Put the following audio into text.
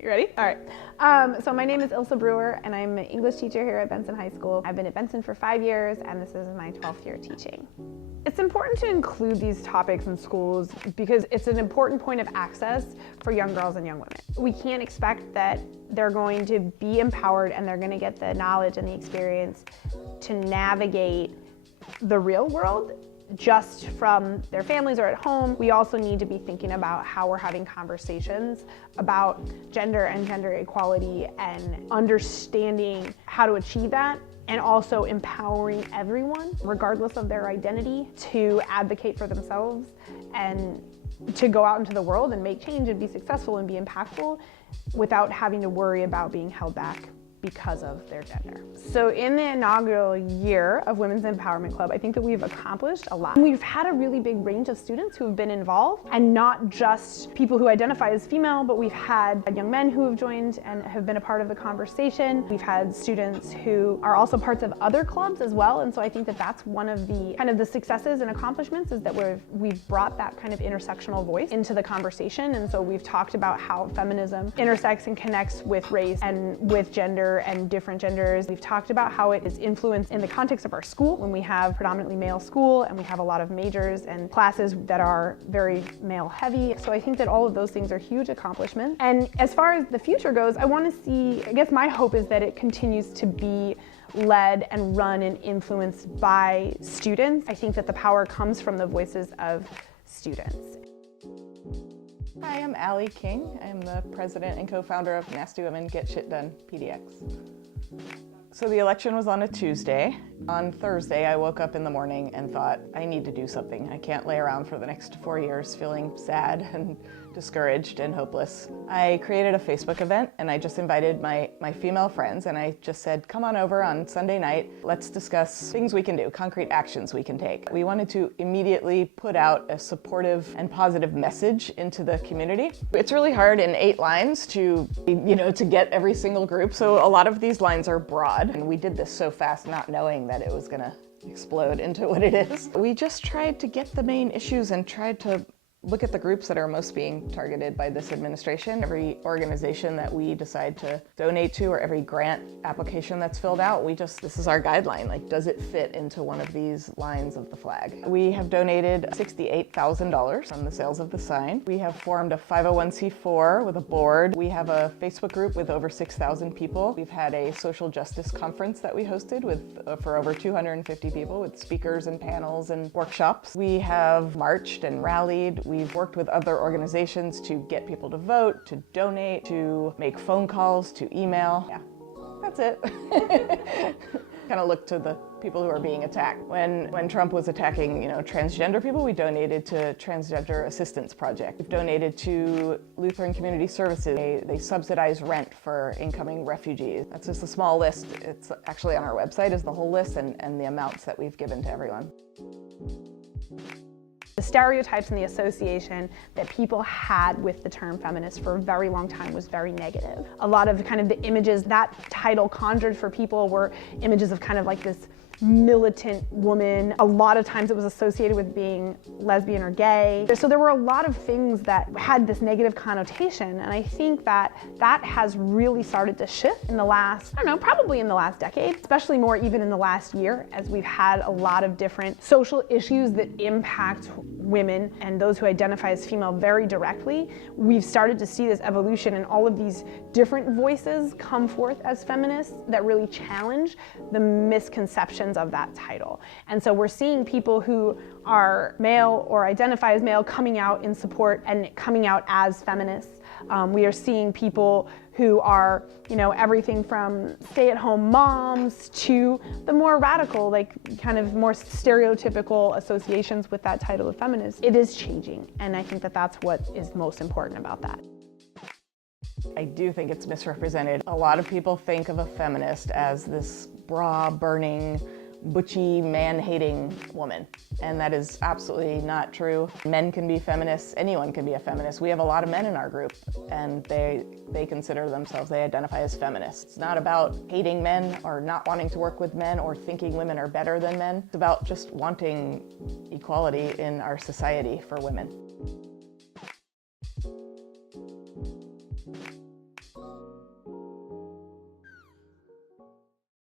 You ready? All right. So my name is Ilsa Bruer, and I'm an English teacher here at Benson High School. I've been at Benson for 5 years, and this is my 12th year teaching. It's important to include these topics in schools because it's an important point of access for young girls and young women. We can't expect that they're going to be empowered and they're going to get the knowledge and the experience to navigate the real world just from their families or at home. We also need to be thinking about how we're having conversations about gender and gender equality and understanding how to achieve that, and also empowering everyone, regardless of their identity, to advocate for themselves and to go out into the world and make change and be successful and be impactful without having to worry about being held back because of their gender. So in the inaugural year of Women's Empowerment Club, I think that we've accomplished a lot. We've had a really big range of students who have been involved, and not just people who identify as female, but we've had young men who have joined and have been a part of the conversation. We've had students who are also parts of other clubs as well, and so I think that that's one of the kind of the successes and accomplishments, is that we've brought that kind of intersectional voice into the conversation. And so we've talked about how feminism intersects and connects with race and with gender and different genders. We've talked about how it is influenced in the context of our school, when we have predominantly male school and we have a lot of majors and classes that are very male heavy. So I think that all of those things are huge accomplishments. And as far as the future goes, I want to see, I guess my hope is that it continues to be led and run and influenced by students. I think that the power comes from the voices of students. Hi, I'm Allie King. I'm the president and co-founder of Nasty Women Get Shit Done PDX. So the election was on a Tuesday. On Thursday, I woke up in the morning and thought, I need to do something. I can't lay around for the next 4 years feeling sad and discouraged and hopeless. I created a Facebook event and I just invited my female friends, and I just said, come on over on Sunday night. Let's discuss things we can do, concrete actions we can take. We wanted to immediately put out a supportive and positive message into the community. It's really hard in 8 lines to get every single group. So a lot of these lines are broad, and we did this so fast not knowing that it was gonna explode into what it is. We just tried to get the main issues and tried to look at the groups that are most being targeted by this administration. Every organization that we decide to donate to, or every grant application that's filled out, this is our guideline. Like, does it fit into one of these lines of the flag? We have donated $68,000 from the sales of the sign. We have formed a 501c4 with a board. We have a Facebook group with over 6,000 people. We've had a social justice conference that we hosted for over 250 people, with speakers and panels and workshops. We have marched and rallied. We've worked with other organizations to get people to vote, to donate, to make phone calls, to email. Yeah, that's it. Kind of look to the people who are being attacked. When Trump was attacking, transgender people, we donated to Transgender Assistance Project. We've donated to Lutheran Community Services. They subsidize rent for incoming refugees. That's just a small list. It's actually on our website is the whole list and the amounts that we've given to everyone. The stereotypes and the association that people had with the term feminist for a very long time was very negative. A lot of kind of the images that title conjured for people were images of kind of like this militant woman. A lot of times it was associated with being lesbian or gay. So there were a lot of things that had this negative connotation, and I think that has really started to shift in the last, probably in the last decade, especially more even in the last year, as we've had a lot of different social issues that impact women and those who identify as female very directly. We've started to see this evolution, and all of these different voices come forth as feminists that really challenge the misconceptions of that title. And so we're seeing people who are male or identify as male coming out in support and coming out as feminists. We are seeing people who are, everything from stay-at-home moms to the more radical, kind of more stereotypical associations with that title of feminist. It is changing, and I think that that's what is most important about that. I do think it's misrepresented. A lot of people think of a feminist as this bra-burning, butchy, man-hating woman, and that is absolutely not true. Men can be feminists. Anyone can be a feminist. We have a lot of men in our group, and they consider themselves, they identify as feminists. It's not about hating men or not wanting to work with men or thinking women are better than men. It's about just wanting equality in our society for women. Feminism.